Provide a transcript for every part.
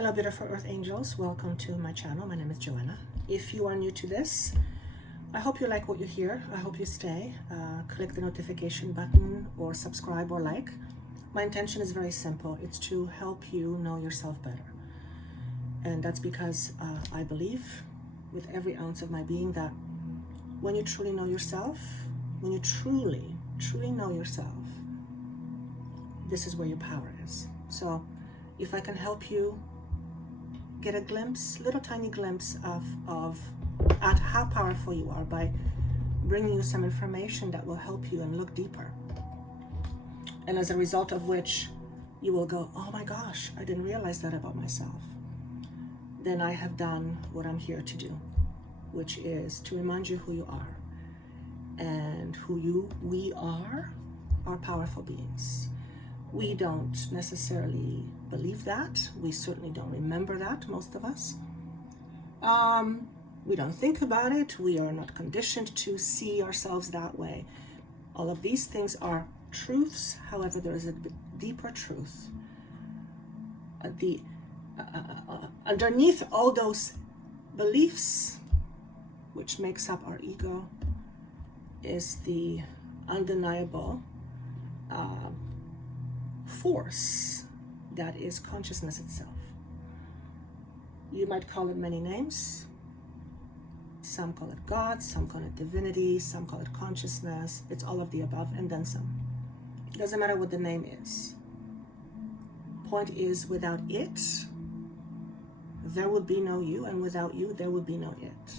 Hello beautiful earth angels, welcome to my channel. My name is Joanna. If you are new to this, I hope you like what you hear. I hope you stay. Click the notification button or subscribe or like. My intention is very simple. It's to help you know yourself better. And that's because I believe with every ounce of my being that when you truly know yourself, when you truly know yourself, this is where your power is. So if I can help you get a glimpse, little tiny glimpse at how powerful you are by bringing you some information that will help you and look deeper. And as a result of which you will go, oh my gosh, I didn't realize that about myself. Then I have done what I'm here to do, which is to remind you who you are. And we are powerful beings. We don't necessarily believe that. We certainly don't remember that, most of us. We don't think about it. We are not conditioned to see ourselves that way. All of these things are truths. However, there is a deeper truth. Underneath all those beliefs, which makes up our ego, is the undeniable force that is consciousness itself. You might call it many names. Some call it God, some call it divinity, some call it consciousness. It's all of the above and then some. It doesn't matter what the name is. Point is, without it, there would be no you, and without you, there would be no it.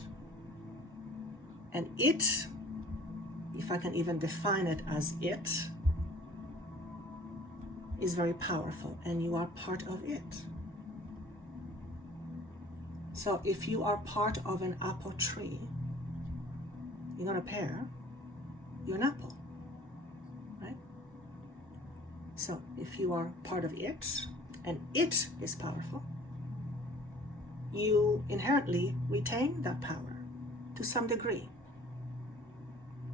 And it, if I can even define it as it, is very powerful, and you are part of it. So if you are part of an apple tree, you're not a pear, you're an apple, right? So if you are part of it, and it is powerful, you inherently retain that power to some degree,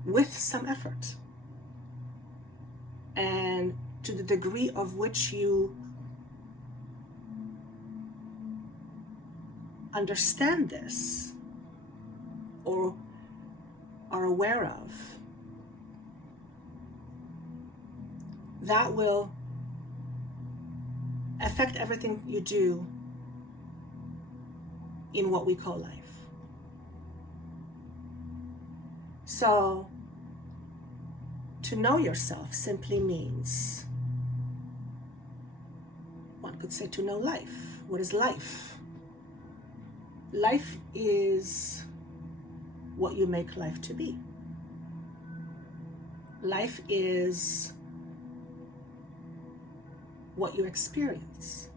with some effort. And to the degree of which you understand this or are aware of, that will affect everything you do in what we call life. So to know yourself simply means, one could say, to know life. What is life? Life is what you make life to be. Life is what you experience.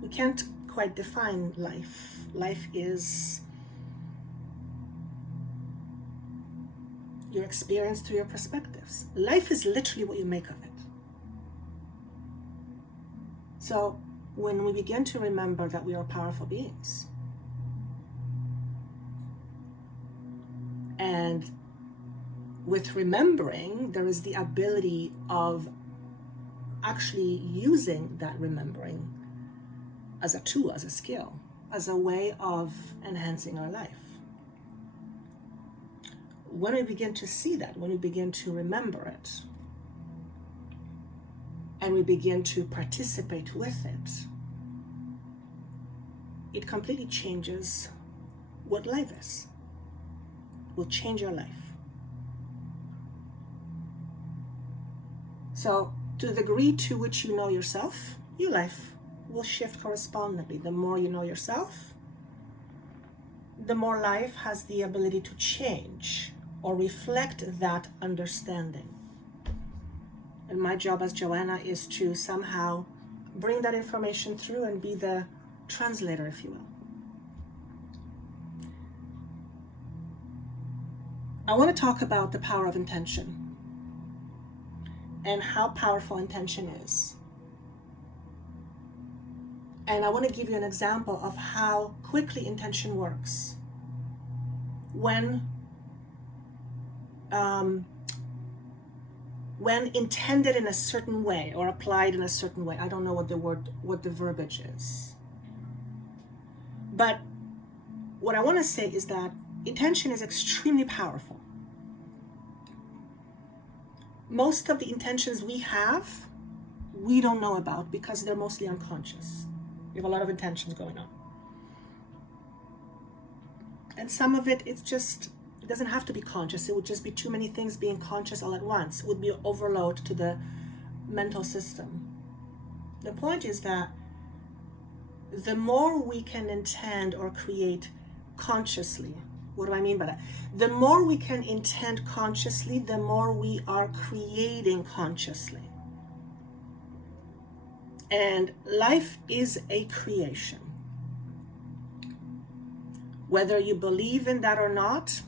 We can't quite define life. Life is your experience through your perspectives. Life is literally what you make of it. So when we begin to remember that we are powerful beings, and with remembering, there is the ability of actually using that remembering as a tool, as a skill, as a way of enhancing our life. When we begin to see that, when we begin to remember it, and we begin to participate with it, it completely changes what life is. It will change your life. So to the degree to which you know yourself, your life will shift correspondingly. The more you know yourself, the more life has the ability to change or reflect that understanding. And my job as Joanna is to somehow bring that information through and be the translator, if you will. I want to talk about the power of intention and how powerful intention is. And I want to give you an example of how quickly intention works. When when intended in a certain way or applied in a certain way. I don't know what the verbiage is. But what I want to say is that intention is extremely powerful. Most of the intentions we have, we don't know about because they're mostly unconscious. We have a lot of intentions going on. And some of it, it doesn't have to be conscious. It would just be too many things being conscious all at once. It would be overload to the mental system. The point is that the more we can intend or create consciously, what do I mean by that? The more we can intend consciously, the more we are creating consciously. And life is a creation. Whether you believe in that or not,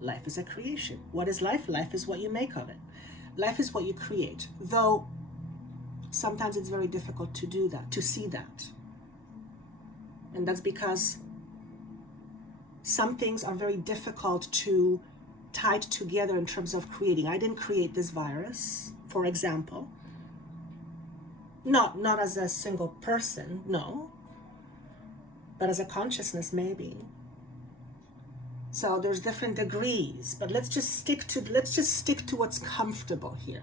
life is a creation. What is life? Life is what you make of it. Life is what you create. Though sometimes it's very difficult to do that, to see that. And that's because some things are very difficult to tie together in terms of creating. I didn't create this virus, for example. Not as a single person, no. But as a consciousness, maybe. So there's different degrees, but let's just stick to what's comfortable here.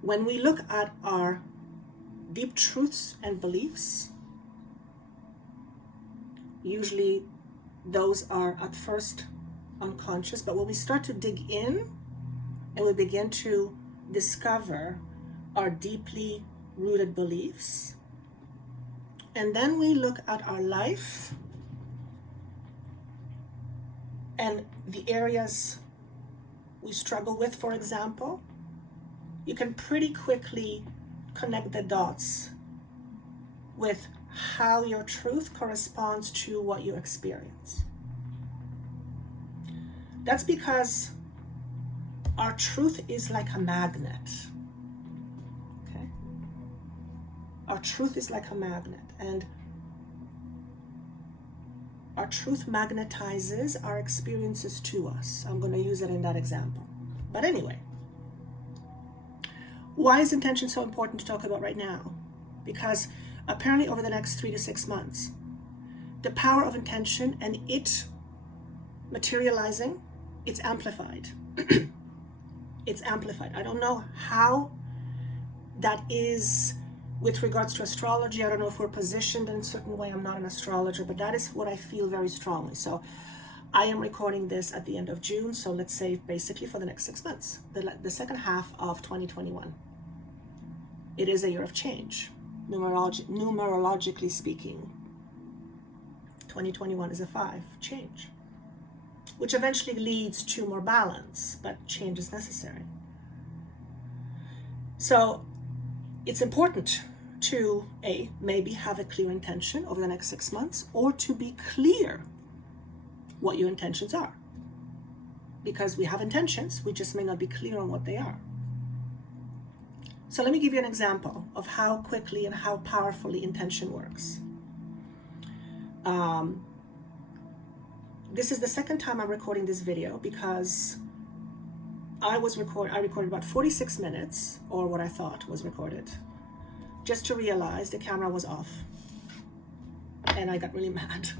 When we look at our deep truths and beliefs, usually those are at first unconscious, but when we start to dig in and we begin to discover our deeply rooted beliefs, and then we look at our life and the areas we struggle with, for example, you can pretty quickly connect the dots with how your truth corresponds to what you experience. That's because our truth is like a magnet. Okay? Our truth is like a magnet, and our truth magnetizes our experiences to us. I'm going to use it in that example. But anyway, why is intention so important to talk about right now? Because apparently over the next 3 to 6 months, the power of intention and it materializing, it's amplified. It's amplified. I don't know how that is with regards to astrology. I don't know if we're positioned in a certain way. I'm not an astrologer, but that is what I feel very strongly. So I am recording this at the end of June. So let's say basically for the next 6 months, the second half of 2021. It is a year of change, numerologically speaking. 2021 is a 5, change, which eventually leads to more balance, but change is necessary. So it's important to maybe have a clear intention over the next 6 months, or to be clear what your intentions are. Because we have intentions, we just may not be clear on what they are. So let me give you an example of how quickly and how powerfully intention works. This is the second time I'm recording this video because I recorded about 46 minutes, or what I thought was recorded, just to realize the camera was off. And I got really mad.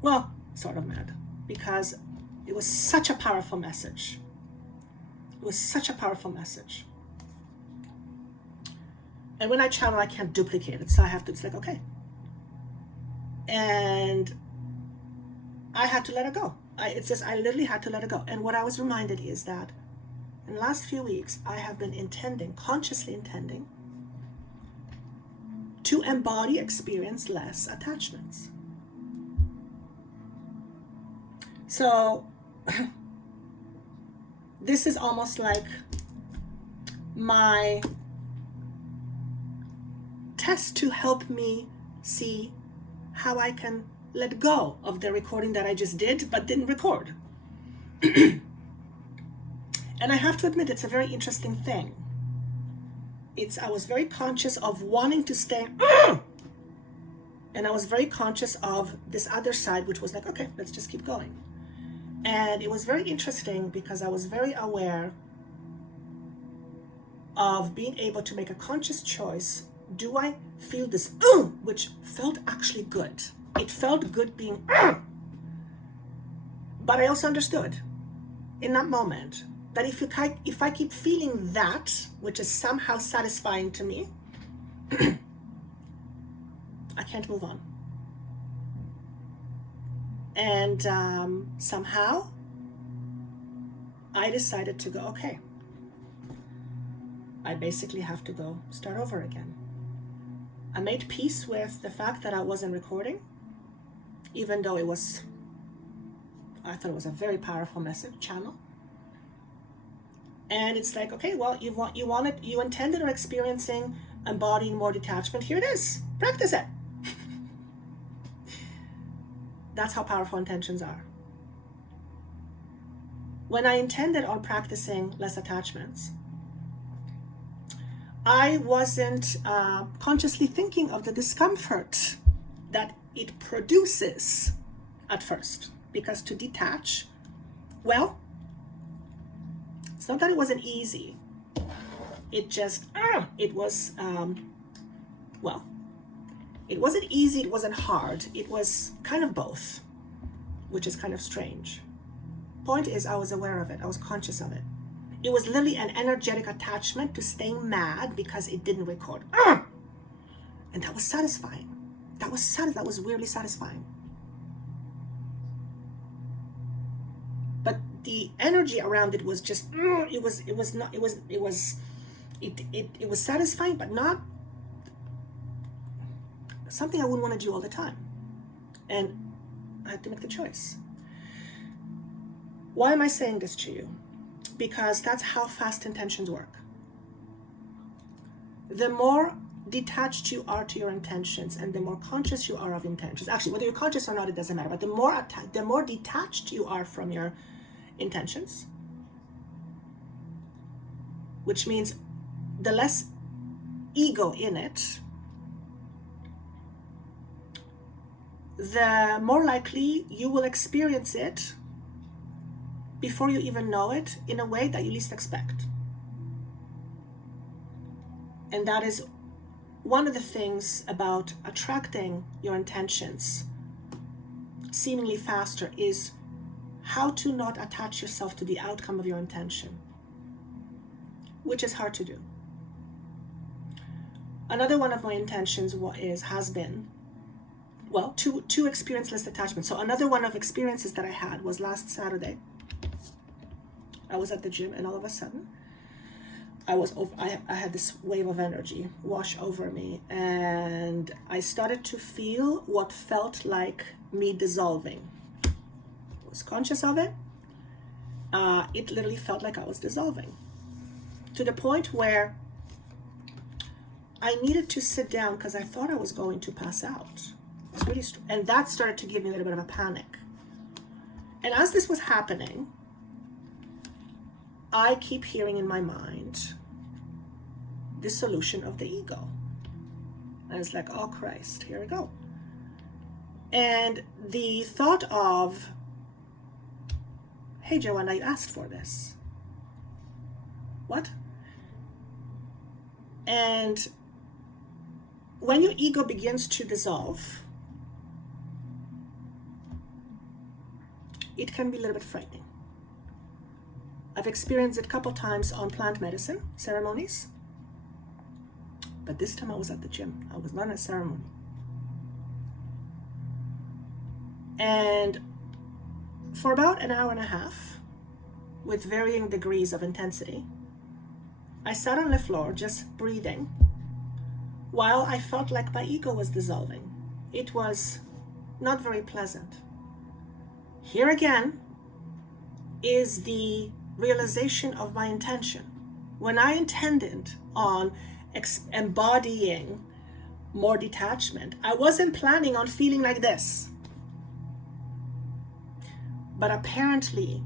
Well, sort of mad, because it was such a powerful message. It was such a powerful message. And when I channel, I can't duplicate it. So I have to, it's like, okay. And I had to let it go. I literally had to let it go. And what I was reminded is that in the last few weeks, I have been consciously intending to experience less attachments. So this is almost like my test to help me see how I can let go of the recording that I just did but didn't record. And I have to admit, it's a very interesting thing. I was very conscious of wanting to stay, and I was very conscious of this other side, which was like, okay, let's just keep going. And it was very interesting because I was very aware of being able to make a conscious choice. Do I feel this, which felt actually good? It felt good being, but I also understood in that moment that if I keep feeling that, which is somehow satisfying to me, I can't move on. And somehow I decided to go, okay, I basically have to go start over again. I made peace with the fact that I wasn't recording, even though I thought it was a very powerful message channel. And it's like, okay, well, you intended or experiencing embodying more detachment. Here it is. Practice it. That's how powerful intentions are. When I intended on practicing less attachments, I wasn't consciously thinking of the discomfort that it produces at first. Because to detach, well, it's not that it wasn't easy. It just, it was, it wasn't easy, it wasn't hard. It was kind of both, which is kind of strange. Point is, I was aware of it. I was conscious of it. It was literally an energetic attachment to staying mad because it didn't record. And that was satisfying. That was weirdly satisfying. But the energy around it was just, it was satisfying, but not something I wouldn't want to do all the time. And I had to make the choice. Why am I saying this to you? Because that's how fast intentions work. The more detached you are to your intentions and the more conscious you are of intentions, actually, whether you're conscious or not, it doesn't matter, but the more detached you are from your intentions, which means the less ego in it, the more likely you will experience it before you even know it in a way that you least expect. And that is one of the things about attracting your intentions seemingly faster, is how to not attach yourself to the outcome of your intention, which is hard to do. Another one of my intentions has been to experience less attachment. So another one of experiences that I had was last Saturday. I was at the gym and all of a sudden I had this wave of energy wash over me, and I started to feel what felt like me dissolving. I was conscious of it. It literally felt like I was dissolving, to the point where I needed to sit down because I thought I was going to pass out. It's really and that started to give me a little bit of a panic. And as this was happening, I keep hearing in my mind dissolution of the ego. And it's like, oh Christ, here we go. And the thought of, hey Joanna, you asked for this. What? And when your ego begins to dissolve, it can be a little bit frightening. I've experienced it a couple times on plant medicine ceremonies, but this time I was at the gym. I was not in a ceremony. And for about an hour and a half, with varying degrees of intensity, I sat on the floor just breathing while I felt like my ego was dissolving. It was not very pleasant. Here again is the realization of my intention. When I intended on embodying more detachment, I wasn't planning on feeling like this. But apparently,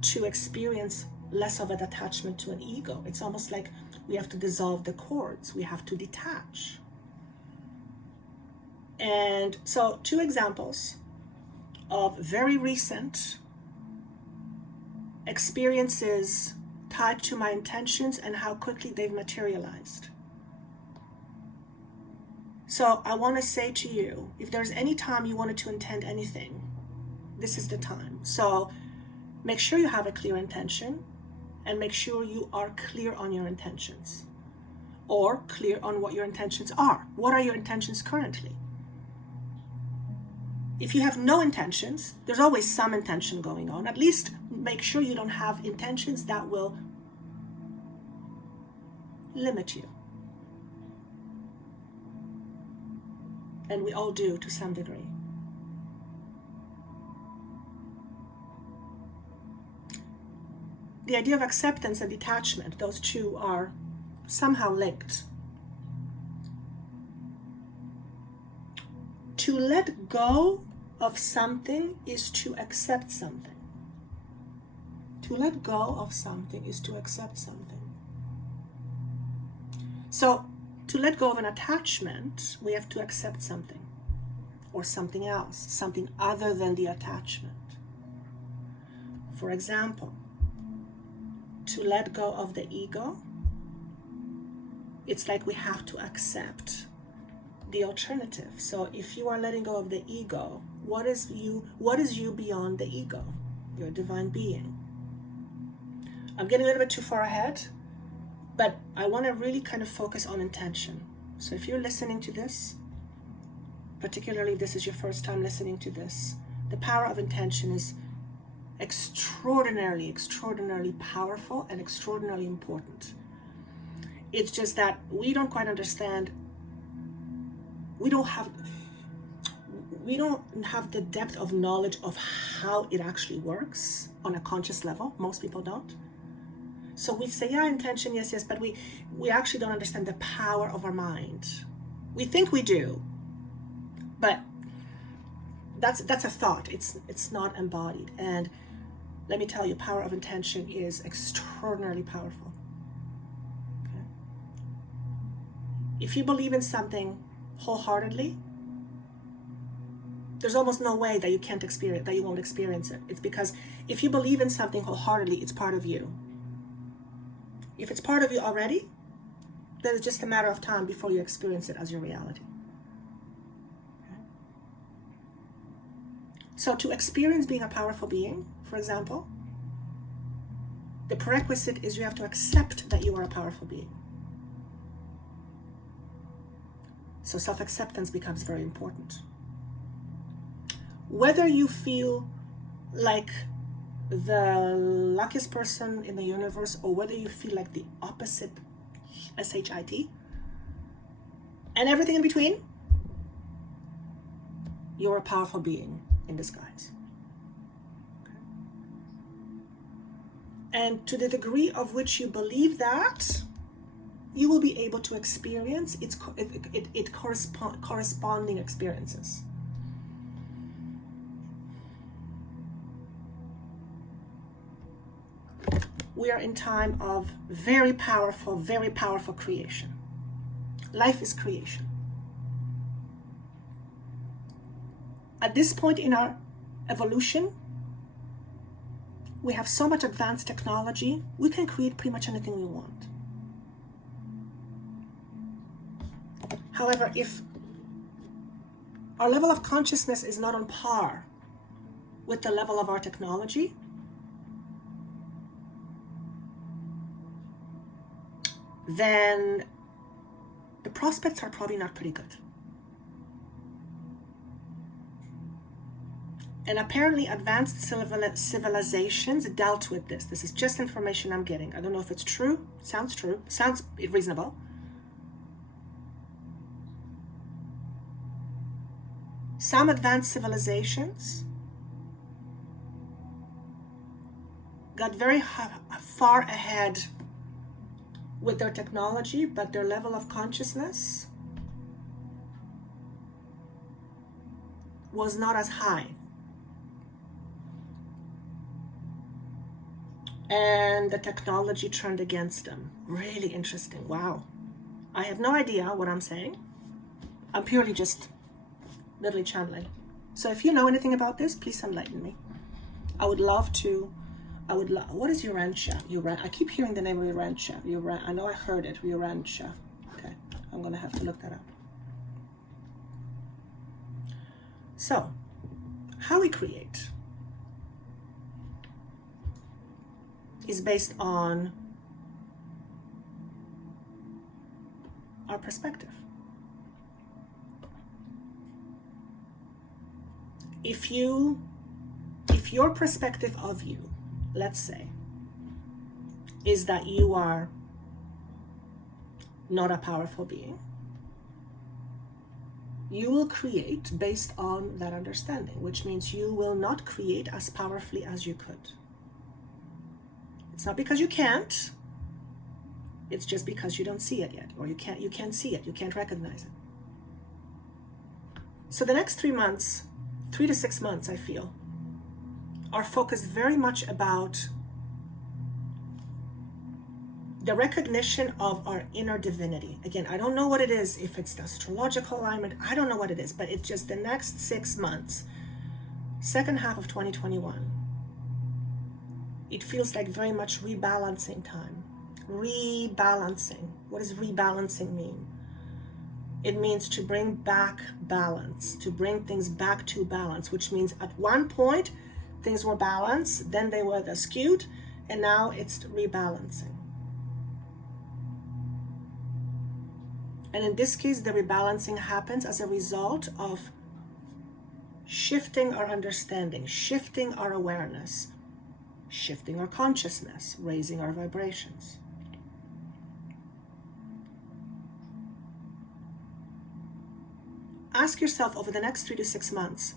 to experience less of an attachment to an ego, it's almost like we have to dissolve the cords, we have to detach. And so 2 examples of very recent experiences tied to my intentions and how quickly they've materialized. So I want to say to you, if there's any time you wanted to intend anything, this is the time. So make sure you have a clear intention, and make sure you are clear on your intentions, or clear on what your intentions are. What are your intentions currently? If you have no intentions, there's always some intention going on. At least make sure you don't have intentions that will limit you. And we all do to some degree. The idea of acceptance and detachment, those two are somehow linked. To let go of something is to accept something. To let go of something is to accept something. So, to let go of an attachment, we have to accept something, or something else, something other than the attachment. For example, to let go of the ego, it's like we have to accept the alternative. So if you are letting go of the ego, what is you beyond the ego? You're a divine being. I'm getting a little bit too far ahead, but I want to really kind of focus on intention. So if you're listening to this, particularly if this is your first time listening to this, the power of intention is extraordinarily powerful and extraordinarily important. It's just that we don't quite understand. We don't have the depth of knowledge of how it actually works on a conscious level. Most people don't. So we say, yeah, intention, yes, but we actually don't understand the power of our mind. We think we do, but that's a thought. It's not embodied. And let me tell you, power of intention is extraordinarily powerful. Okay? If you believe in something wholeheartedly, there's almost no way that you can't experience, that you won't experience it. It's because if you believe in something wholeheartedly, it's part of you. If it's part of you already, then it's just a matter of time before you experience it as your reality. Okay? So to experience being a powerful being, for example, the prerequisite is you have to accept that you are a powerful being. So self-acceptance becomes very important. Whether you feel like the luckiest person in the universe, or whether you feel like the opposite, SHIT, and everything in between, you're a powerful being in disguise. Okay. And to the degree of which you believe that, you will be able to experience its corresponding experiences. We are in time of very powerful creation. Life is creation. At this point in our evolution, we have so much advanced technology, we can create pretty much anything we want. However, if our level of consciousness is not on par with the level of our technology, then the prospects are probably not pretty good. And apparently advanced civilizations dealt with this. This is just information I'm getting. I don't know if it's true. Sounds true. Sounds reasonable. Some advanced civilizations got very far ahead with their technology, but their level of consciousness was not as high. And the technology turned against them. Really interesting. Wow. I have no idea what I'm saying. I'm purely just literally channeling. So if you know anything about this, please enlighten me. I would love to I would love, what is Urantia? I keep hearing the name of Urantia. I know I heard it, Urantia. Okay, I'm gonna have to look that up. So, how we create is based on our perspective. If your perspective of you, let's say, is that you are not a powerful being, you will create based on that understanding, which means you will not create as powerfully as you could. It's not because you can't, it's just because you don't see it yet, or you can't see it, you can't recognize it. So the next 3 months, 3 to 6 months, I feel, are focused very much about the recognition of our inner divinity. Again, I don't know what it is, if it's the astrological alignment, I don't know what it is, but it's just the next 6 months, second half of 2021. It feels like very much rebalancing time. Rebalancing. What does rebalancing mean? It means to bring back balance, to bring things back to balance, which means at one point things were balanced, then they were skewed, and now it's rebalancing. And in this case, the rebalancing happens as a result of shifting our understanding, shifting our awareness, shifting our consciousness, raising our vibrations. Ask yourself over the next 3 to 6 months,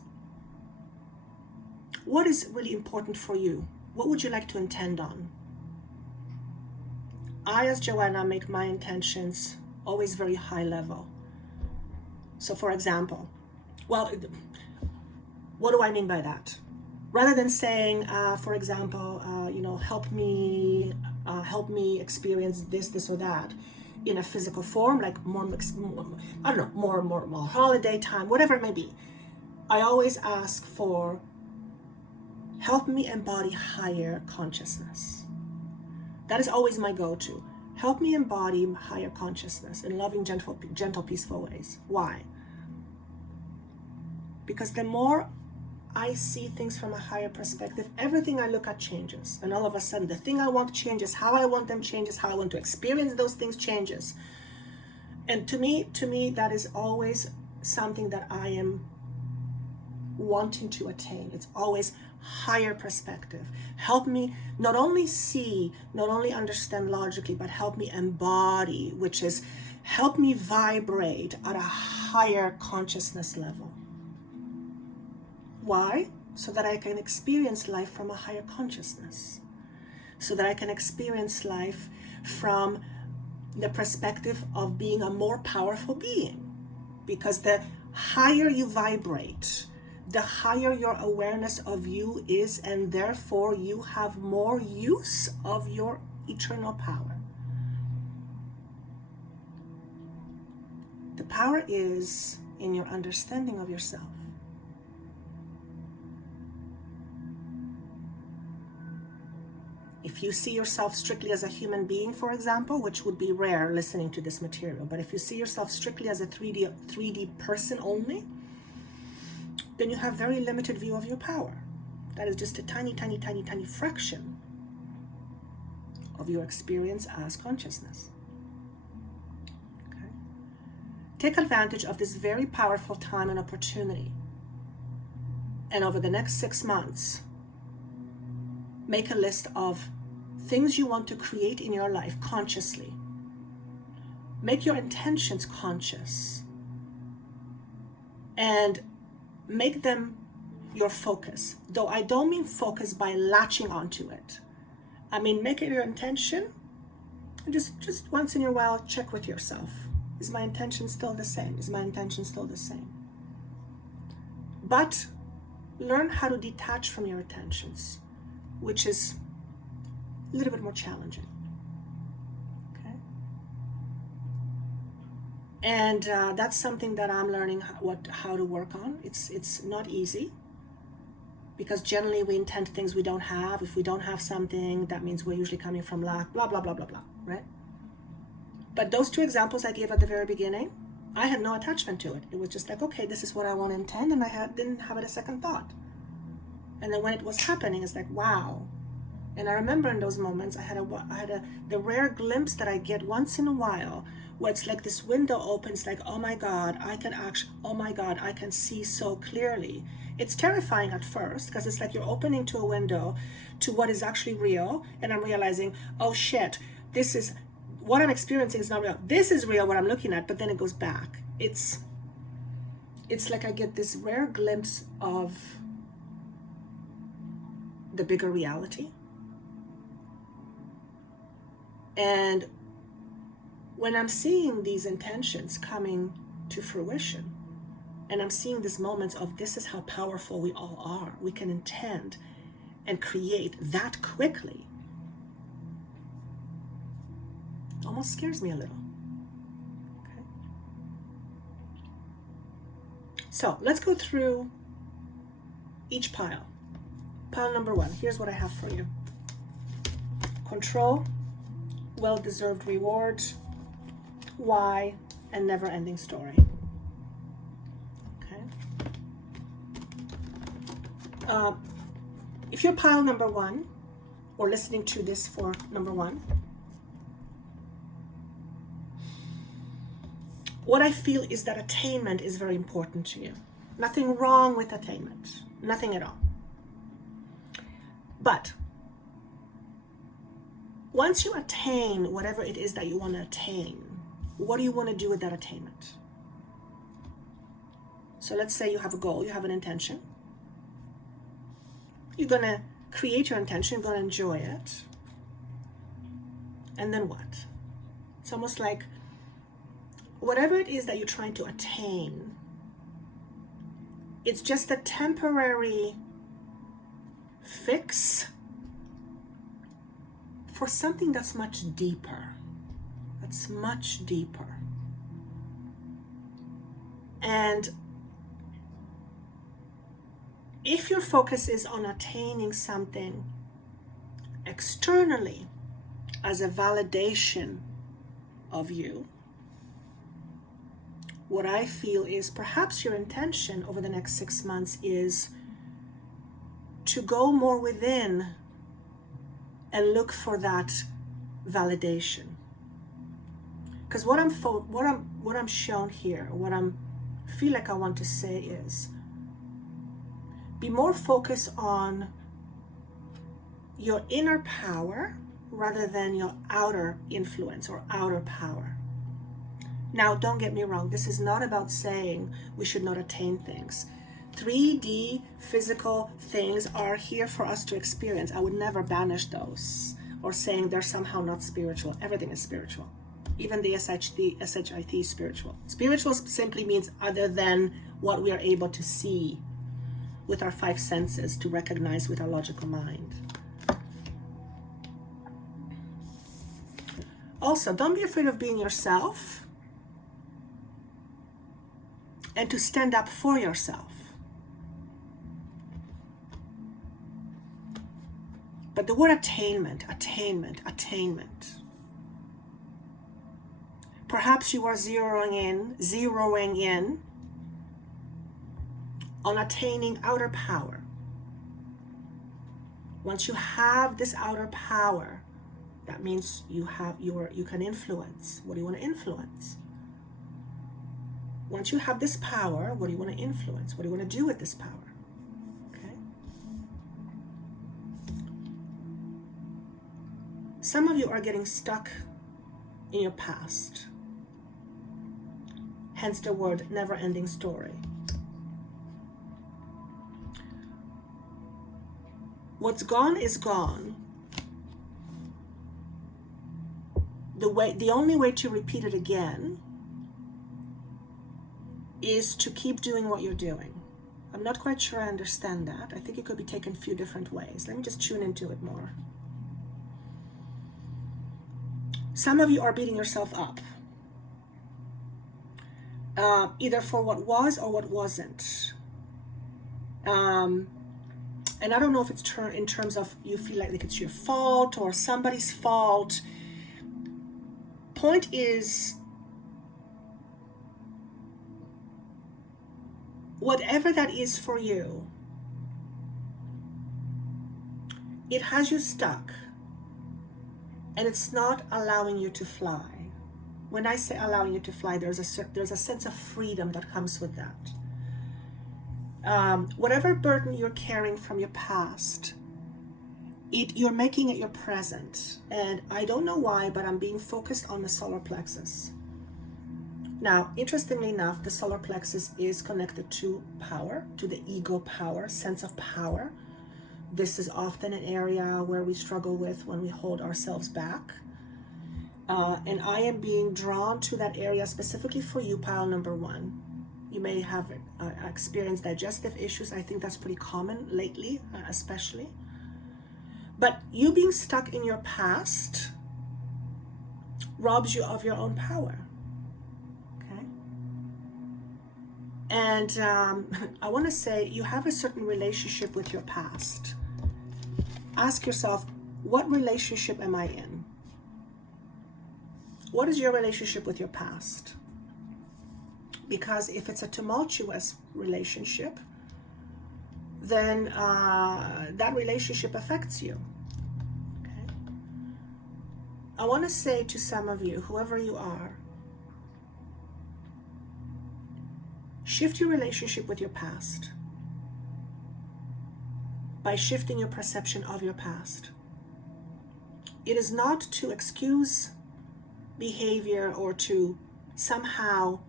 what is really important for you? What would you like to intend on? I, as Joanna, make my intentions always very high level. So for example, well, what do I mean by that? Rather than saying, for example, help me experience this or that in a physical form, like more holiday time, whatever it may be. I always ask for, help me embody higher consciousness. That is always my go-to. Help me embody higher consciousness in loving, gentle, peaceful ways. Why? Because the more I see things from a higher perspective, everything I look at changes. And all of a sudden, the thing I want changes, how I want them changes, how I want to experience those things changes. And to me, that is always something that I am wanting to attain. It's always higher perspective. Help me not only see, not only understand logically, but help me embody, which is help me vibrate at a higher consciousness level. Why? So that I can experience life from a higher consciousness. So that I can experience life from the perspective of being a more powerful being. Because the higher you vibrate, the higher your awareness of you is, and therefore you have more use of your eternal power. The power is in your understanding of yourself. If you see yourself strictly as a human being, for example, which would be rare listening to this material, but if you see yourself strictly as a 3D person only, then you have very limited view of your power. That is just a tiny fraction of your experience as consciousness. Okay? Take advantage of this very powerful time and opportunity. And over the next 6 months, make a list of things you want to create in your life consciously. Make your intentions conscious. And make them your focus. Though I don't mean focus by latching onto it. I mean, make it your intention. And just once in a while, check with yourself. Is my intention still the same? Is my intention still the same? But learn how to detach from your intentions, which is a little bit more challenging. Okay? And that's something that I'm learning how to work on. It's not easy. because generally we intend things we don't have. If we don't have something, that means we're usually coming from lack, blah, blah, blah, blah, blah, right? But those two examples I gave at the very beginning, I had no attachment to it. It was just like, okay, this is what I want to intend, and didn't have it a second thought. And then when it was happening, it's like, wow. And I remember in those moments, I had the rare glimpse that I get once in a while, where it's like this window opens, like, oh my God, I can see so clearly. It's terrifying at first, because it's like you're opening to a window to what is actually real, and I'm realizing, oh shit, this is, what I'm experiencing is not real. This is real, what I'm looking at, but then it goes back. It's like I get this rare glimpse of the bigger reality. And when I'm seeing these intentions coming to fruition, and I'm seeing these moments of this is how powerful we all are, we can intend and create that quickly, it almost scares me a little. Okay. So let's go through each pile. Pile number 1, here's what I have for you. Control, well-deserved reward, why, and never-ending story. Okay. If you're pile number 1, or listening to this for number 1, what I feel is that attainment is very important to you. Nothing wrong with attainment, nothing at all. But once you attain whatever it is that you want to attain, what do you want to do with that attainment? So let's say you have a goal, you have an intention. You're going to create your intention, you're going to enjoy it. And then what? It's almost like whatever it is that you're trying to attain, it's just a temporary fix for something that's much deeper. That's much deeper. And if your focus is on attaining something externally as a validation of you, what I feel is perhaps your intention over the next 6 months is to go more within and look for that validation. Because what I'm shown here, what I feel like I want to say is, be more focused on your inner power rather than your outer influence or outer power. Now, don't get me wrong, this is not about saying we should not attain things. 3D physical things are here for us to experience. I would never banish those or saying they're somehow not spiritual. Everything is spiritual. Even the SHIT is spiritual. Spiritual simply means other than what we are able to see with our 5 senses, to recognize with our logical mind. Also, don't be afraid of being yourself and to stand up for yourself. But the word attainment. Perhaps you are zeroing in on attaining outer power. Once you have this outer power, that means you can influence. What do you want to influence? Once you have this power, what do you want to influence? What do you want to do with this power? Okay. Some of you are getting stuck in your past. Hence the word never-ending story. What's gone is gone. The only way to repeat it again is to keep doing what you're doing. I'm not quite sure I understand that. I think it could be taken a few different ways. Let me just tune into it more. Some of you are beating yourself up, either for what was or what wasn't. And I don't know if it's in terms of you feel like it's your fault or somebody's fault. Point is, whatever that is for you, it has you stuck, and it's not allowing you to fly. When I say allowing you to fly, there's a sense of freedom that comes with that. Whatever burden you're carrying from your past, you're making it your present. And I don't know why, but I'm being focused on the solar plexus. Now, interestingly enough, the solar plexus is connected to power, to the ego power, sense of power. This is often an area where we struggle with when we hold ourselves back. And I am being drawn to that area specifically for you, pile number 1. You may have experienced digestive issues. I think that's pretty common lately, especially. But you being stuck in your past robs you of your own power. Okay? And I want to say you have a certain relationship with your past. Ask yourself, what relationship am I in? What is your relationship with your past? Because if it's a tumultuous relationship, then that relationship affects you. Okay? I want to say to some of you, whoever you are, shift your relationship with your past by shifting your perception of your past. It is not to excuse behavior or to somehow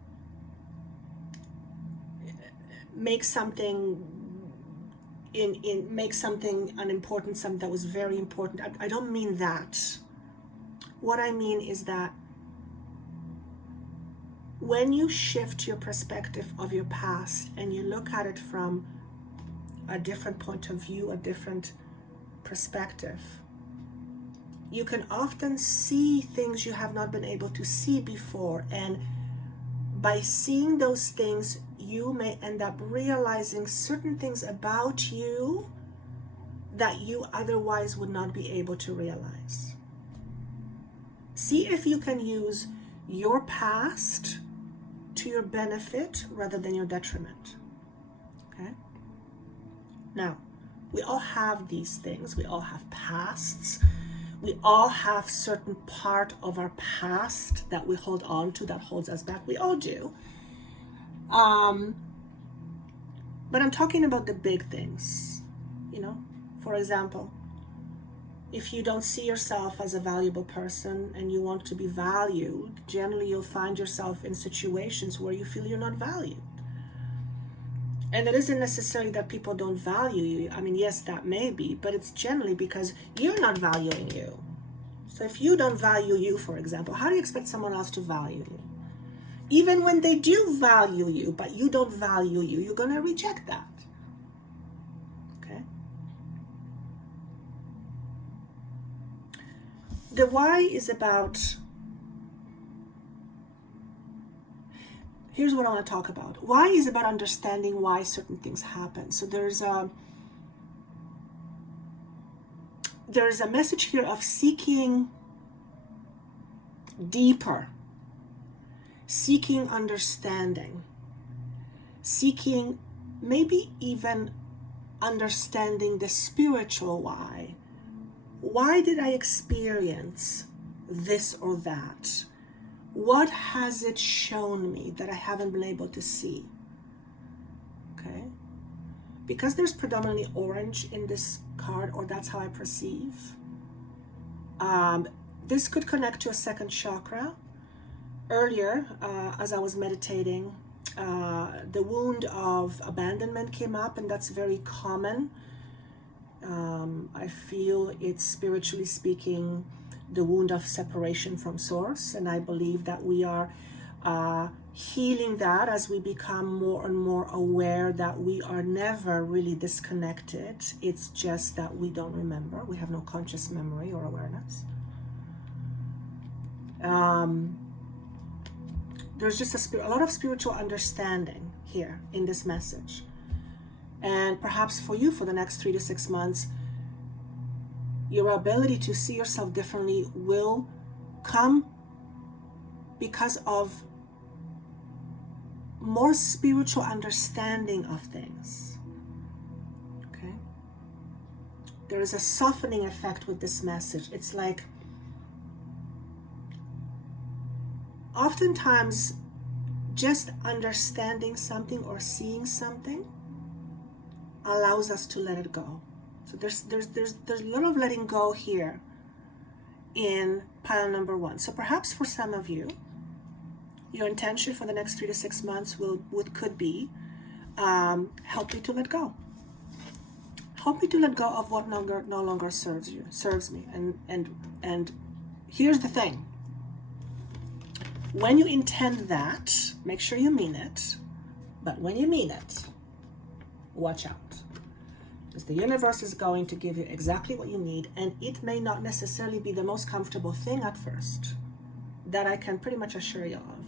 make something unimportant, something that was very important. I don't mean that. What I mean is that when you shift your perspective of your past and you look at it from a different point of view, a different perspective, you can often see things you have not been able to see before. And by seeing those things, you may end up realizing certain things about you that you otherwise would not be able to realize. See if you can use your past to your benefit rather than your detriment. Okay? Now, we all have these things. We all have pasts. We all have certain part of our past that we hold on to that holds us back. We all do. But I'm talking about the big things, you know. For example, if you don't see yourself as a valuable person and you want to be valued, generally you'll find yourself in situations where you feel you're not valued. And it isn't necessarily that people don't value you. I mean, yes, that may be, but it's generally because you're not valuing you. So if you don't value you, for example, how do you expect someone else to value you? Even when they do value you, but you don't value you, you're going to reject that. Okay? The why is about... Here's what I want to talk about. Why is about understanding why certain things happen. So there's a message here of seeking deeper, seeking understanding, seeking maybe even understanding the spiritual why. Why did I experience this or that? What has it shown me that I haven't been able to see? Okay? Because there's predominantly orange in this card, or that's how I perceive. This could connect to a second chakra. Earlier, as I was meditating, the wound of abandonment came up, and that's very common. I feel it's, spiritually speaking, the wound of separation from source, and I believe that we are healing that as we become more and more aware that we are never really disconnected. It's just that we don't remember. We have no conscious memory or awareness. There's just a lot of spiritual understanding here in this message. And perhaps for you, for the next 3 to 6 months, your ability to see yourself differently will come because of more spiritual understanding of things. Okay? There is a softening effect with this message. It's like, oftentimes, just understanding something or seeing something allows us to let it go. So there's a lot of letting go here in pile number 1. So perhaps for some of you, your intention for the next 3 to 6 months could be help me to let go. Help me to let go of what no longer serves me. And here's the thing. When you intend that, make sure you mean it. But when you mean it, watch out. Because the universe is going to give you exactly what you need, and it may not necessarily be the most comfortable thing at first. That I can pretty much assure you of.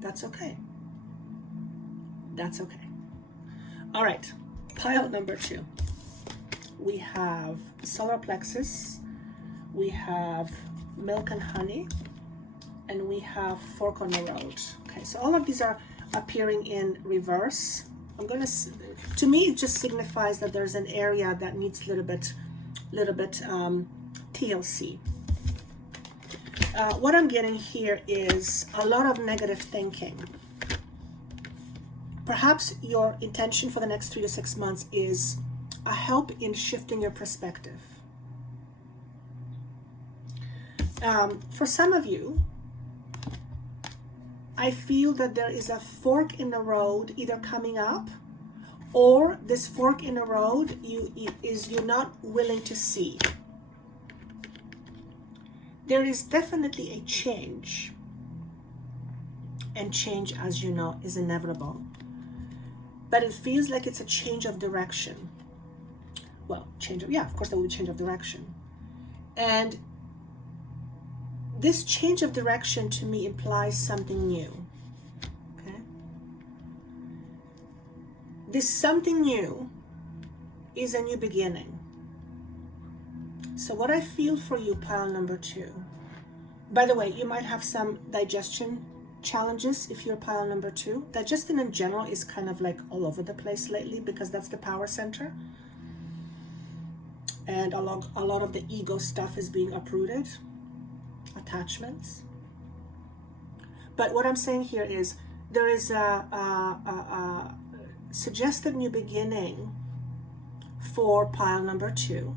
That's okay. That's okay. All right, pile number 2. We have solar plexus, we have milk and honey, and we have fork on the road. Okay, so all of these are appearing in reverse. To me, it just signifies that there's an area that needs a little bit TLC. What I'm getting here is a lot of negative thinking. Perhaps your intention for the next 3 to 6 months is a help in shifting your perspective. For some of you, I feel that there is a fork in the road either coming up, or this fork in the road you're not willing to see. There is definitely a change, and change, as you know, is inevitable. But it feels like it's a change of direction. Well, of course there will be change of direction. And this change of direction to me implies something new. Okay? This something new is a new beginning. So what I feel for you, pile number 2. By the way, you might have some digestion challenges if you're pile number 2. Digestion in general is kind of like all over the place lately because that's the power center. And a lot of the ego stuff is being uprooted. Attachments. But what I'm saying here is there is a suggested new beginning for pile number 2,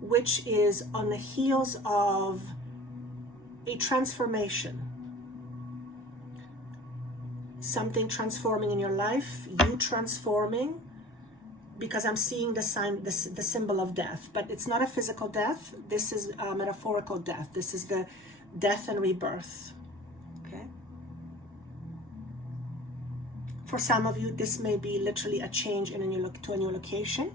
which is on the heels of a transformation. Something transforming in your life, you transforming, because I'm seeing the symbol of death, but it's not a physical death. This is a metaphorical death. This is the death and rebirth. Okay. For some of you, this may be literally a change to a new location.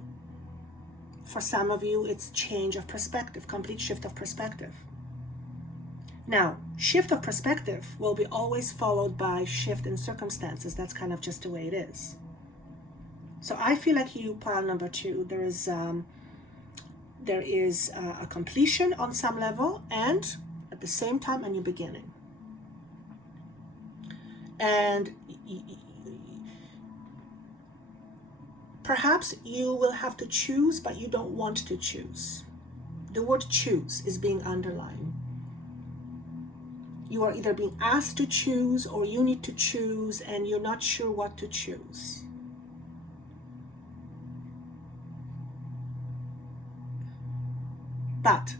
For some of you, it's change of perspective, complete shift of perspective. Now, shift of perspective will be always followed by shift in circumstances. That's kind of just the way it is. So I feel like you, pile number 2, there is a completion on some level, and at the same time a new beginning. And perhaps you will have to choose, but you don't want to choose. The word choose is being underlined. You are either being asked to choose, or you need to choose, and you're not sure what to choose. But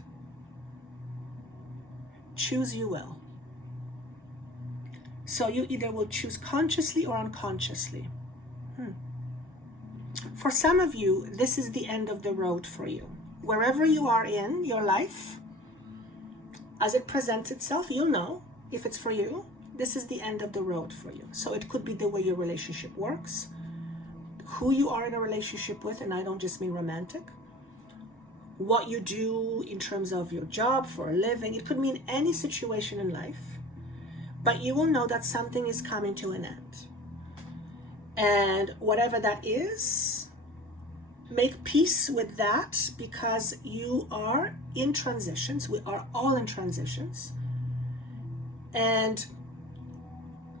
choose you will. So you either will choose consciously or unconsciously. For some of you, this is the end of the road for you. Wherever you are in your life, as it presents itself, you'll know if it's for you. This is the end of the road for you. So it could be the way your relationship works, who you are in a relationship with, and I don't just mean romantic. What you do in terms of your job, for a living. It could mean any situation in life. But you will know that something is coming to an end. And whatever that is, make peace with that, because you are in transitions. We are all in transitions. And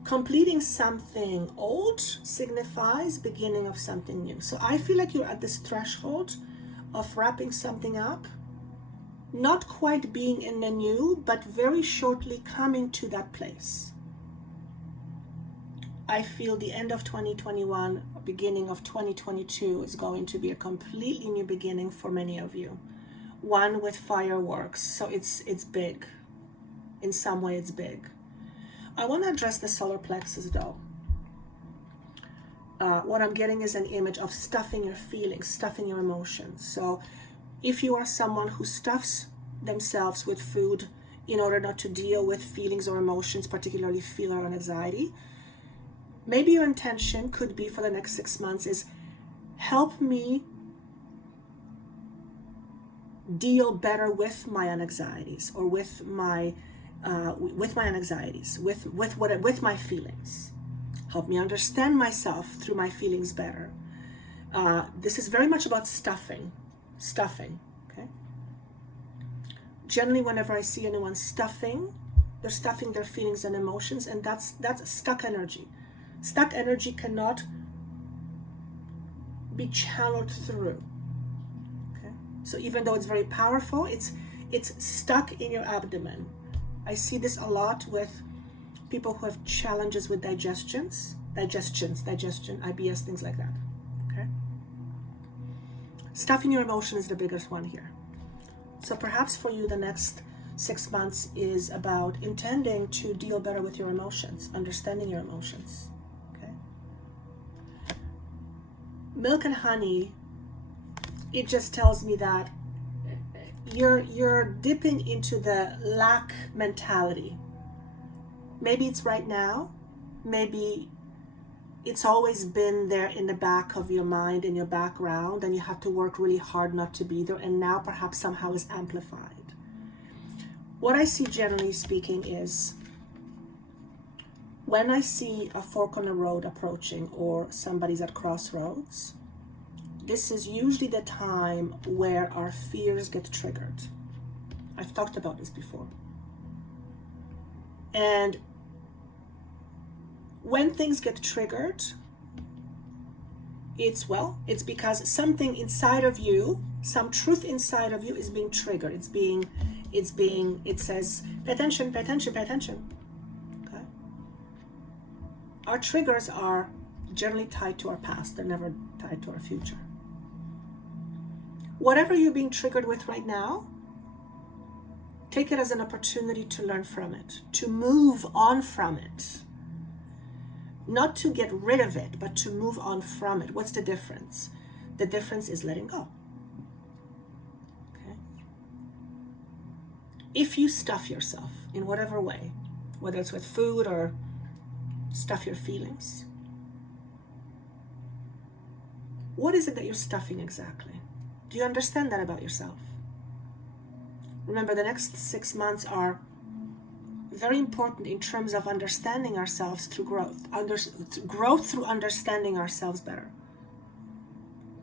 completing something old signifies beginning of something new. So I feel like you're at this threshold of wrapping something up, not quite being in the new, but very shortly coming to that place. I feel the end of 2021, beginning of 2022 is going to be a completely new beginning for many of you. One with fireworks, so it's big. In some way it's big. I want to address the solar plexus though. What I'm getting is an image of stuffing your feelings, stuffing your emotions. So if you are someone who stuffs themselves with food in order not to deal with feelings or emotions, particularly fear or anxiety, maybe your intention could be for the next 6 months is help me deal better with my anxieties, or with my anxieties, with my feelings. Help me understand myself through my feelings better. This is very much about stuffing. Okay. Generally, whenever I see anyone stuffing, they're stuffing their feelings and emotions, and that's stuck energy. Stuck energy cannot be channeled through. Okay. So even though it's very powerful, it's stuck in your abdomen. I see this a lot with people who have challenges with digestion, IBS, things like that. Okay. Stuffing your emotion is the biggest one here. So perhaps for you, the next 6 months is about intending to deal better with your emotions, understanding your emotions. Okay. Milk and honey, it just tells me that you're dipping into the lack mentality. Maybe it's right now, maybe it's always been there in the back of your mind, in your background, and you have to work really hard not to be there, and now perhaps somehow is amplified. What I see, generally speaking, is when I see a fork on the road approaching, or somebody's at crossroads, this is usually the time where our fears get triggered. I've talked about this before. And when things get triggered, it's because something inside of you, some truth inside of you is being triggered. It says, pay attention, pay attention, pay attention. Okay? Our triggers are generally tied to our past. They're never tied to our future. Whatever you're being triggered with right now, take it as an opportunity to learn from it, to move on from it. Not to get rid of it, but to move on from it. What's the difference? The difference is letting go. Okay? If you stuff yourself in whatever way, whether it's with food or stuff your feelings, what is it that you're stuffing exactly? Do you understand that about yourself? Remember, the next 6 months are very important in terms of understanding ourselves through growth. Growth through understanding ourselves better.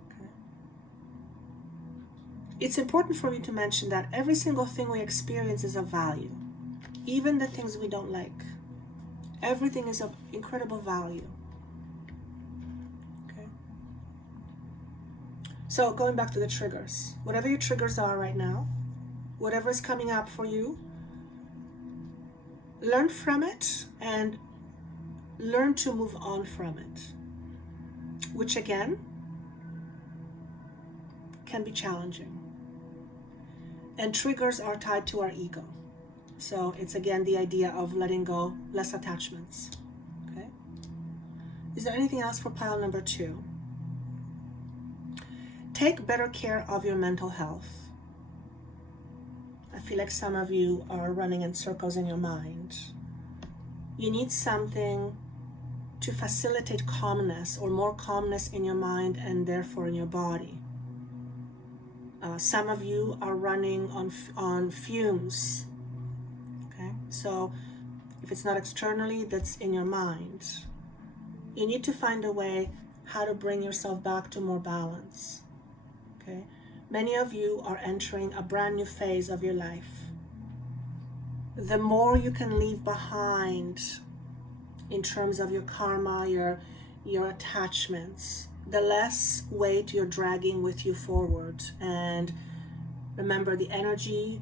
Okay. It's important for me to mention that every single thing we experience is of value. Even the things we don't like. Everything is of incredible value. Okay. So going back to the triggers. Whatever your triggers are right now, whatever is coming up for you, learn from it and learn to move on from it, which again can be challenging. And triggers are tied to our ego. So it's again the idea of letting go, less attachments. Okay. Is there anything else for pile number 2? Take better care of your mental health. I feel like some of you are running in circles in your mind. You need something to facilitate calmness, or more calmness in your mind and therefore in your body. Some of you are running on fumes. Okay, so if it's not externally, that's in your mind. You need to find a way how to bring yourself back to more balance. okay? Many of you are entering a brand new phase of your life. The more you can leave behind in terms of your karma, your attachments, the less weight you're dragging with you forward. And remember, the energy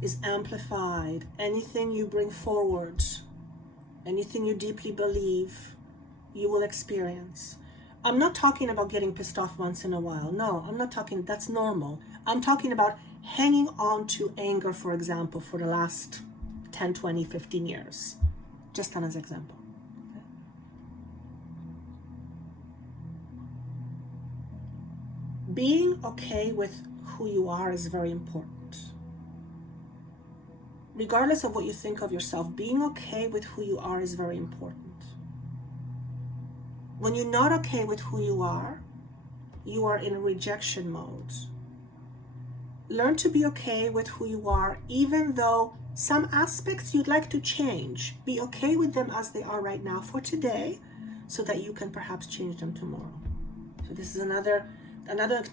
is amplified. Anything you bring forward, anything you deeply believe, you will experience. I'm not talking about getting pissed off once in a while. No, I'm not talking, that's normal. I'm talking about hanging on to anger, for example, for the last 10, 20, 15 years. Just as an example. Okay. Being okay with who you are is very important. Regardless of what you think of yourself, being okay with who you are is very important. When you're not okay with who you are in rejection mode. Learn to be okay with who you are, even though some aspects you'd like to change. Be okay with them as they are right now for today, so that you can perhaps change them tomorrow. So this is another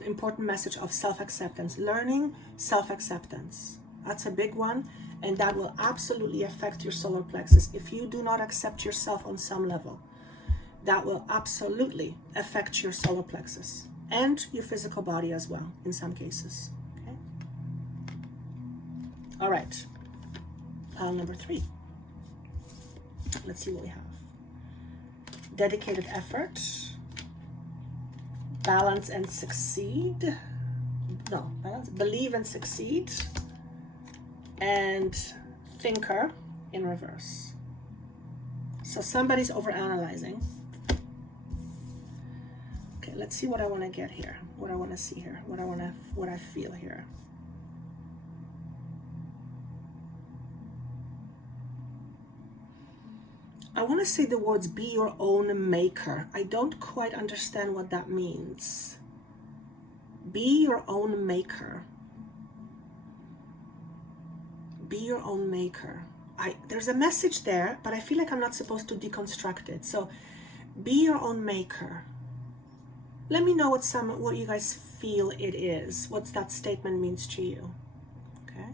important message of self-acceptance. Learning self-acceptance. That's a big one, and that will absolutely affect your solar plexus. If you do not accept yourself on some level, that will absolutely affect your solar plexus and your physical body as well, in some cases. Okay. All right. Pile number 3. Let's see what we have. Dedicated effort. Balance and succeed. No, balance. Believe and succeed. And thinker in reverse. So somebody's overanalyzing. Okay, let's see what I want to get here. What I want to see here. What I feel here. I want to say the words be your own maker. I don't quite understand what that means. Be your own maker. Be your own maker. There's a message there, but I feel like I'm not supposed to deconstruct it. So be your own maker. Let me know what you guys feel it is. What that statement means to you. Okay.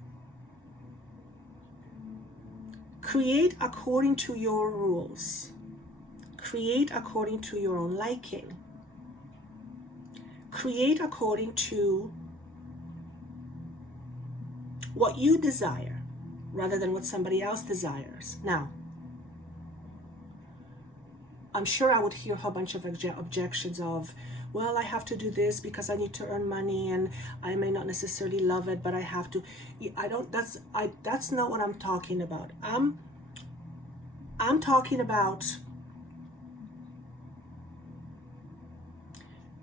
Create according to your rules. Create according to your own liking. Create according to what you desire, rather than what somebody else desires. Now, I'm sure I would hear a whole bunch of objections of, well, I have to do this because I need to earn money and I may not necessarily love it, but I have to. That's not what I'm talking about. I'm talking about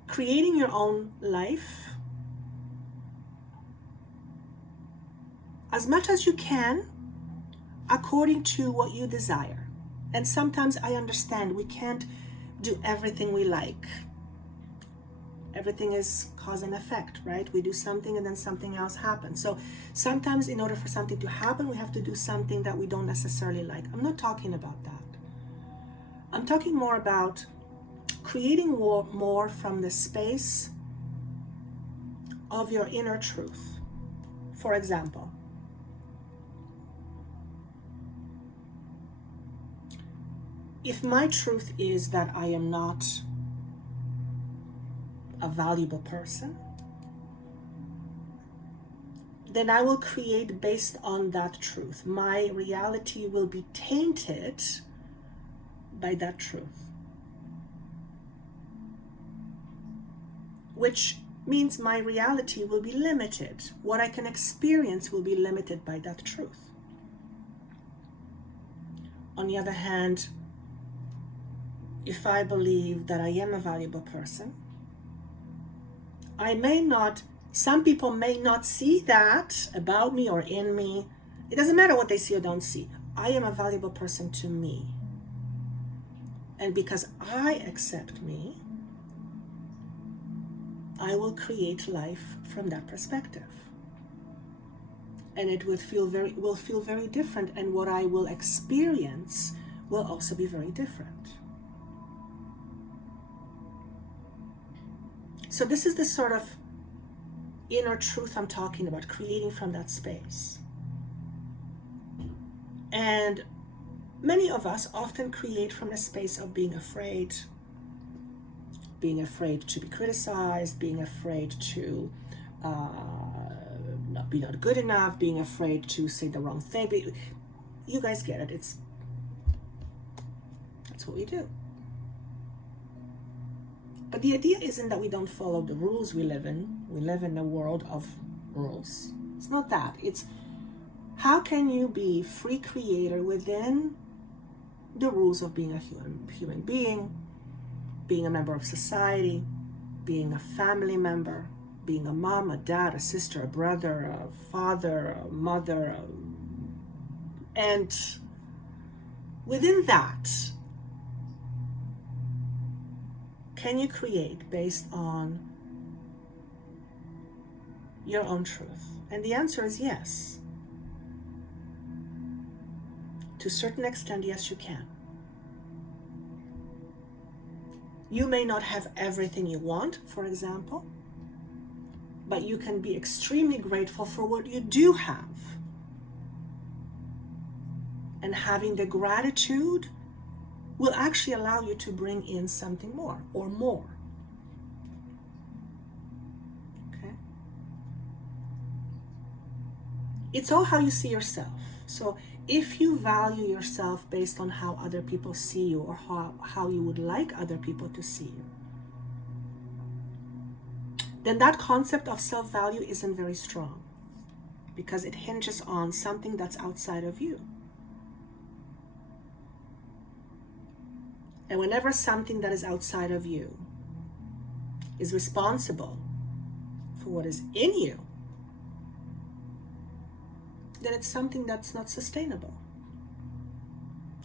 creating your own life as much as you can according to what you desire. And sometimes I understand we can't do everything we like. Everything is cause and effect, right? We do something and then something else happens. So sometimes in order for something to happen, we have to do something that we don't necessarily like. I'm not talking about that. I'm talking more about creating more from the space of your inner truth. For example, if my truth is that I am not a valuable person, then I will create based on that truth. My reality will be tainted by that truth, which means my reality will be limited. What I can experience will be limited by that truth. On the other hand, if I believe that I am a valuable person, some people may not see that about me or in me. It doesn't matter what they see or don't see. I am a valuable person to me. And because I accept me, I will create life from that perspective. And it will feel very different, and what I will experience will also be very different. So this is the sort of inner truth I'm talking about, creating from that space. And many of us often create from a space of being afraid to be criticized, being afraid to not be not good enough, being afraid to say the wrong thing. But you guys get it. That's what we do. But the idea isn't that we don't follow the rules we live in. We live in a world of rules. It's not that. It's how can you be free creator within the rules of being a human being, being a member of society, being a family member, being a mom, a dad, a sister, a brother, a father, a mother, and within that, can you create based on your own truth? And the answer is yes. To a certain extent, yes, you can. You may not have everything you want, for example, but you can be extremely grateful for what you do have. And having the gratitude will actually allow you to bring in something more or more. Okay? It's all how you see yourself. So if you value yourself based on how other people see you or how you would like other people to see you, then that concept of self-value isn't very strong because it hinges on something that's outside of you. And whenever something that is outside of you is responsible for what is in you, then it's something that's not sustainable.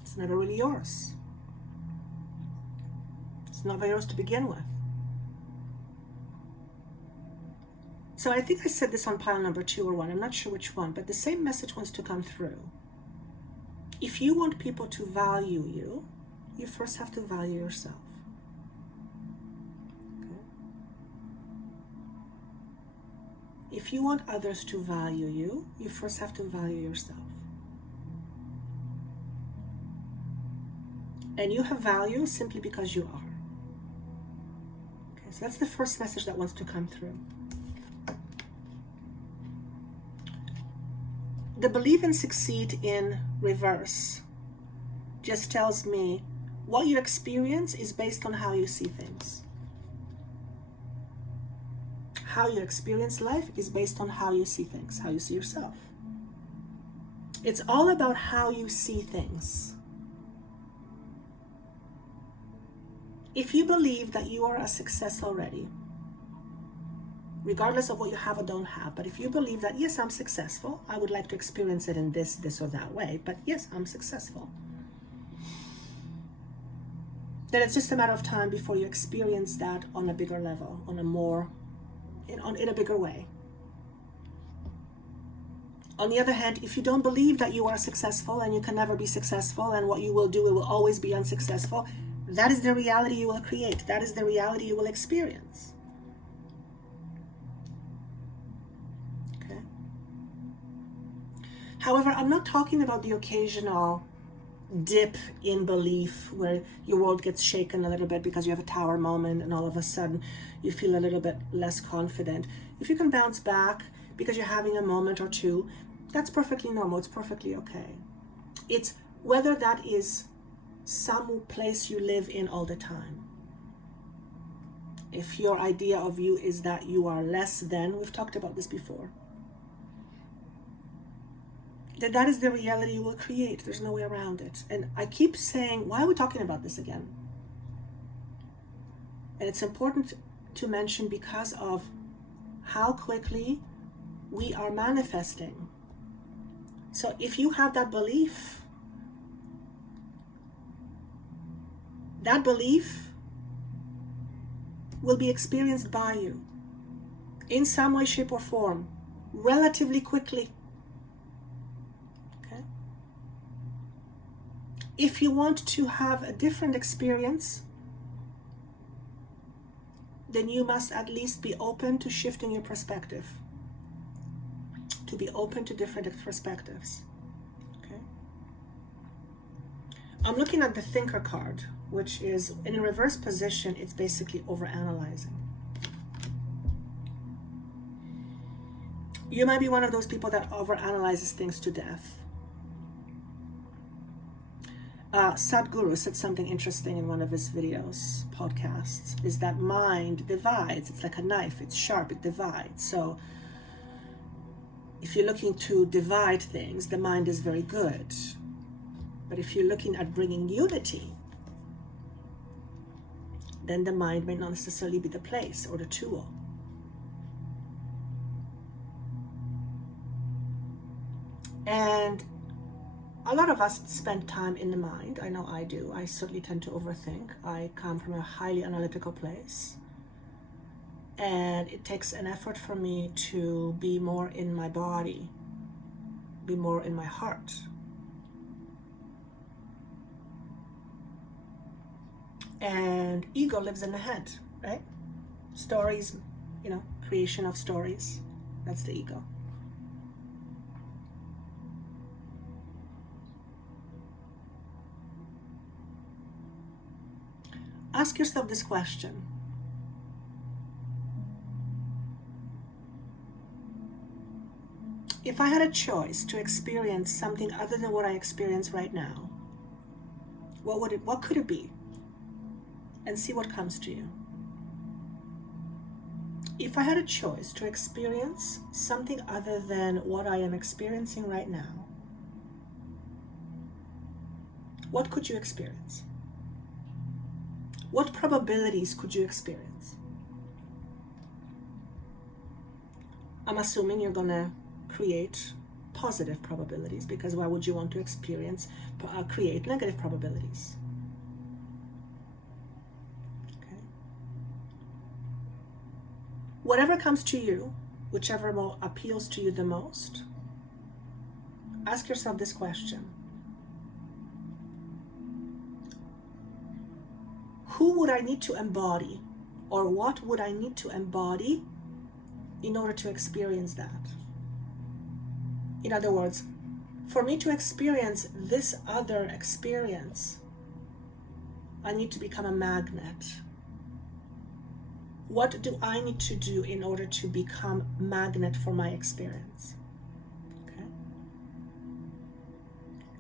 It's never really yours. It's not yours to begin with. So I think I said this on pile number 2 or 1, I'm not sure which one, but the same message wants to come through. If you want people to value you, you first have to value yourself. Okay? If you want others to value you, you first have to value yourself. And you have value simply because you are. Okay, so that's the first message that wants to come through. The believe and succeed in reverse just tells me what you experience is based on how you see things. How you experience life is based on how you see things, how you see yourself. It's all about how you see things. If you believe that you are a success already, regardless of what you have or don't have, but if you believe that, yes, I'm successful, I would like to experience it in this or that way, but yes, I'm successful, then it's just a matter of time before you experience that on a bigger level, on a more, in a bigger way. On the other hand, if you don't believe that you are successful and you can never be successful and what you will do, it will always be unsuccessful, that is the reality you will create. That is the reality you will experience. Okay. However, I'm not talking about the occasional dip in belief where your world gets shaken a little bit because you have a tower moment and all of a sudden you feel a little bit less confident. If you can bounce back because you're having a moment or two, that's perfectly normal. It's perfectly okay. It's whether that is some place you live in all the time. If your idea of you is that you are less than, we've talked about this before, then that is the reality you will create. There's no way around it. And I keep saying, why are we talking about this again? And it's important to mention because of how quickly we are manifesting. So if you have that belief will be experienced by you in some way, shape, or form relatively quickly. Okay? If you want to have a different experience, then you must at least be open to shifting your perspective, to be open to different perspectives. Okay. I'm looking at the thinker card, which is in a reverse position. It's basically overanalyzing. You might be one of those people that overanalyzes things to death. Sadhguru said something interesting in one of his videos, podcasts, is that mind divides. It's like a knife. It's sharp. It divides. So if you're looking to divide things, the mind is very good. But if you're looking at bringing unity, then the mind may not necessarily be the place or the tool. And a lot of us spend time in the mind. I know I do. I certainly tend to overthink. I come from a highly analytical place. And it takes an effort for me to be more in my body, be more in my heart. And ego lives in the head, right? Stories, creation of stories. That's the ego. Ask yourself this question. If I had a choice to experience something other than what I experience right now, what could it be? And see what comes to you. If I had a choice to experience something other than what I am experiencing right now, what could you experience? What probabilities could you experience? I'm assuming you're going to create positive probabilities, because why would you want to create negative probabilities? Okay. Whatever comes to you, whichever appeals to you the most, ask yourself this question. Who would I need to embody, or what would I need to embody in order to experience that? In other words, for me to experience this other experience, I need to become a magnet. What do I need to do in order to become a magnet for my experience? Okay.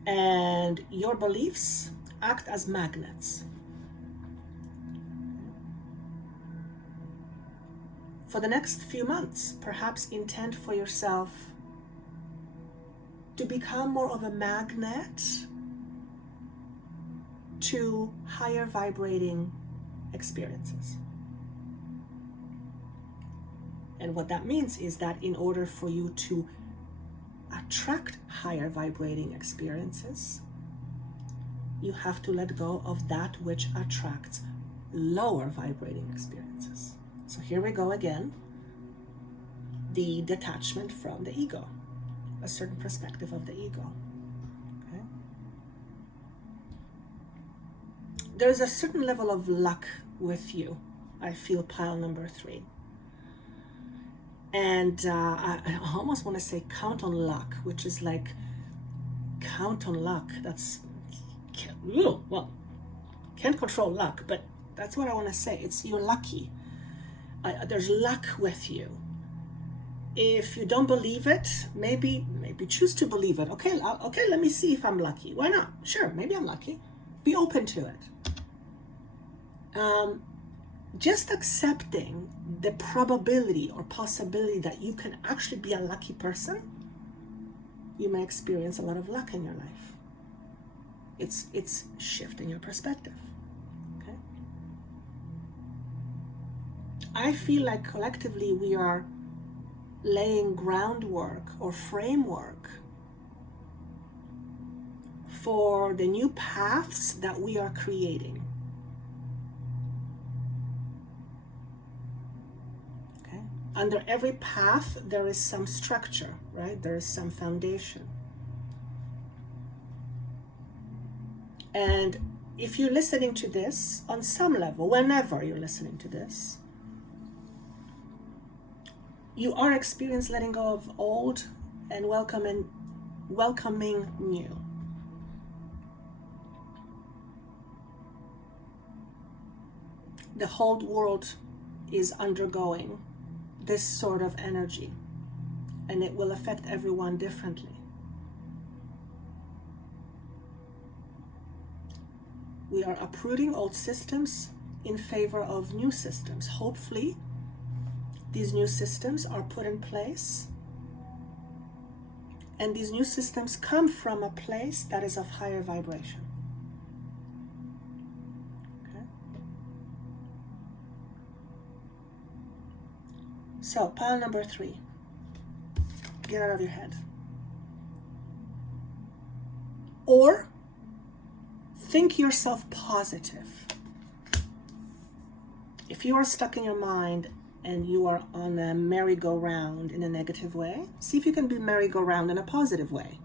And your beliefs act as magnets. For the next few months, perhaps intend for yourself to become more of a magnet to higher vibrating experiences. And what that means is that in order for you to attract higher vibrating experiences, you have to let go of that which attracts lower vibrating experiences. So here we go again, the detachment from the ego, a certain perspective of the ego. Okay? There's a certain level of luck with you. I feel pile number 3. And I almost want to say count on luck, which is like count on luck. That's, well, can't control luck, but that's what I want to say. You're lucky. There's luck with you. If you don't believe it, maybe choose to believe it. Okay, let me see if I'm lucky. Why not? Sure, maybe I'm lucky. Be open to it. Just accepting the probability or possibility that you can actually be a lucky person, you may experience a lot of luck in your life. It's shifting your perspective. Okay? I feel like collectively we are laying groundwork or framework for the new paths that we are creating. Okay? Under every path, there is some structure, right? There is some foundation. And if you're listening to this on some level, whenever you're listening to this, You are experiencing letting go of old and welcoming new. The whole world is undergoing this sort of energy, and it will affect everyone differently. We are uprooting old systems in favor of new systems. Hopefully, these new systems are put in place, and these new systems come from a place that is of higher vibration. Okay? So, pile number 3. Get out of your head. Or think yourself positive. If you are stuck in your mind and you are on a merry-go-round in a negative way, see if you can be merry-go-round in a positive way.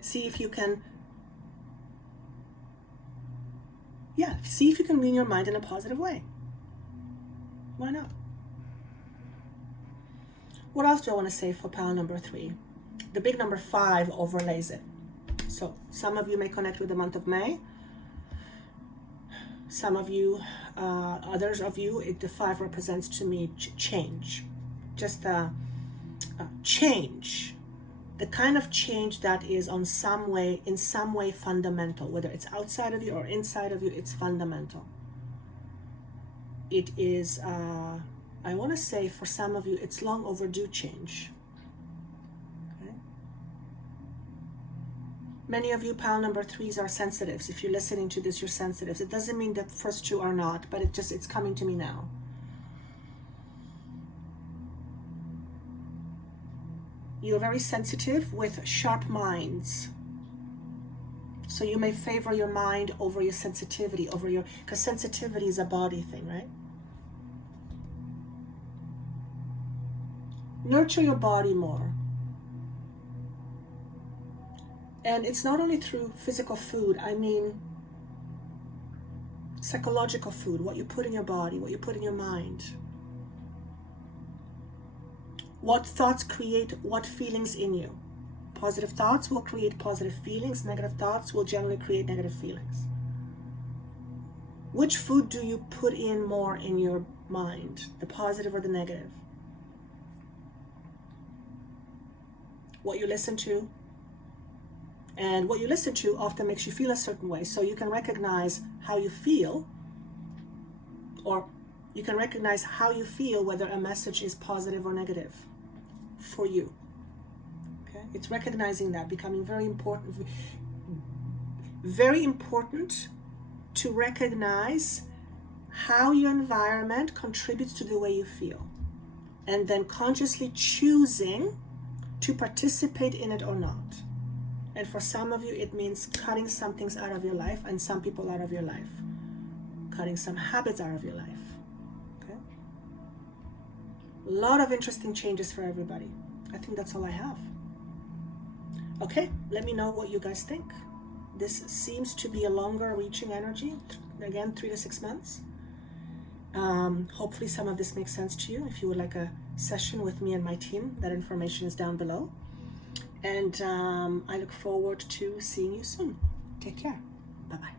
See if you can, see if you can be in your mind in a positive way. Why not? What else do I want to say for pile number 3? The big number 5 overlays it. So some of you may connect with the month of May. Some of you, others of you, the 5 represents to me change. Just change. The kind of change that is in some way fundamental. Whether it's outside of you or inside of you, it's fundamental. It is, I want to say for some of you, it's long overdue change. Many of you, pile number 3s, are sensitives. If you're listening to this, you're sensitives. It doesn't mean that first 2 are not, but it's coming to me now. You're very sensitive with sharp minds. So you may favor your mind over your sensitivity, because sensitivity is a body thing, right? Nurture your body more. And it's not only through physical food, I mean psychological food, what you put in your body, what you put in your mind. What thoughts create what feelings in you. Positive thoughts will create positive feelings. Negative thoughts will generally create negative feelings. Which food do you put in more in your mind, the positive or the negative? What you listen to. And what you listen to often makes you feel a certain way. So you can recognize how you feel, or you can recognize how you feel, whether a message is positive or negative for you. Okay? It's recognizing that, becoming very important. Very important to recognize how your environment contributes to the way you feel. And then consciously choosing to participate in it or not. And for some of you, it means cutting some things out of your life and some people out of your life. Cutting some habits out of your life. Okay? A lot of interesting changes for everybody. I think that's all I have. Okay, let me know what you guys think. This seems to be a longer reaching energy. Again, 3 to 6 months. Hopefully some of this makes sense to you. If you would like a session with me and my team, that information is down below. And I look forward to seeing you soon. Take care. Bye-bye.